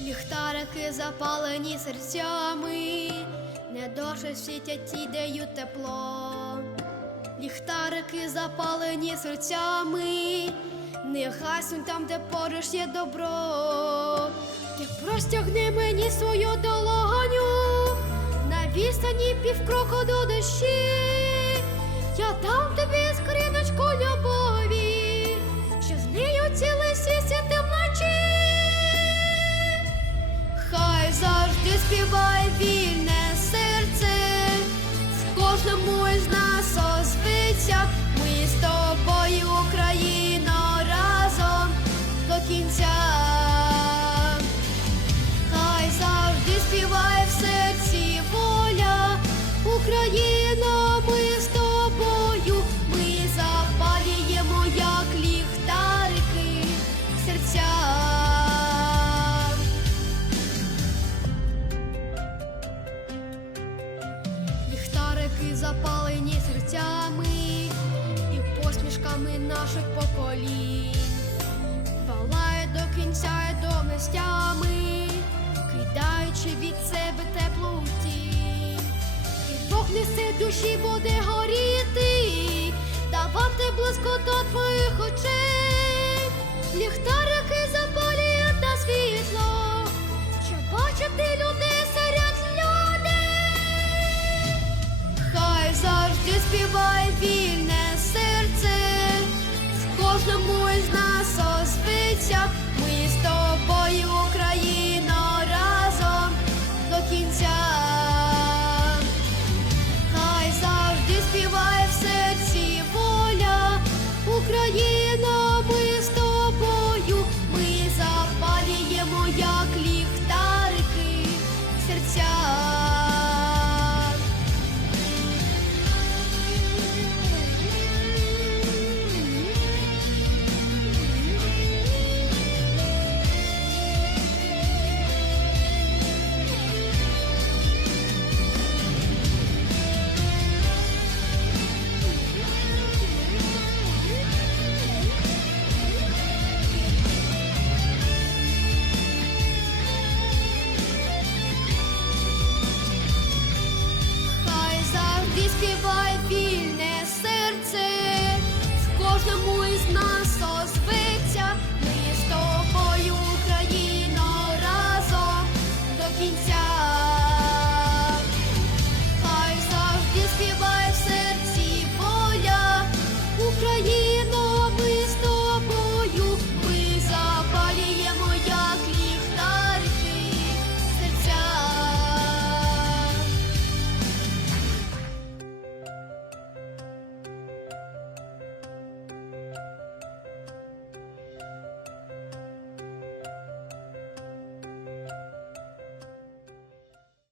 Ліхтарики запалені серцями, не доші світять і дають тепло. Ліхтарики запалені серцями, не гаснуть там, де поруч є добро. Ти простягни мені свою долоню на відстані півкроку до дощі. Я дам тобі співає вільне серце, в кожному із нас озвиться, Ми з тобою, Україно, разом до кінця. Ліхтарики запалені серцями і посмішками наших поколінь. Палає до кінця і до мистями, кидаючи від себе теплу тінь. І Бог несе душі буде горіти,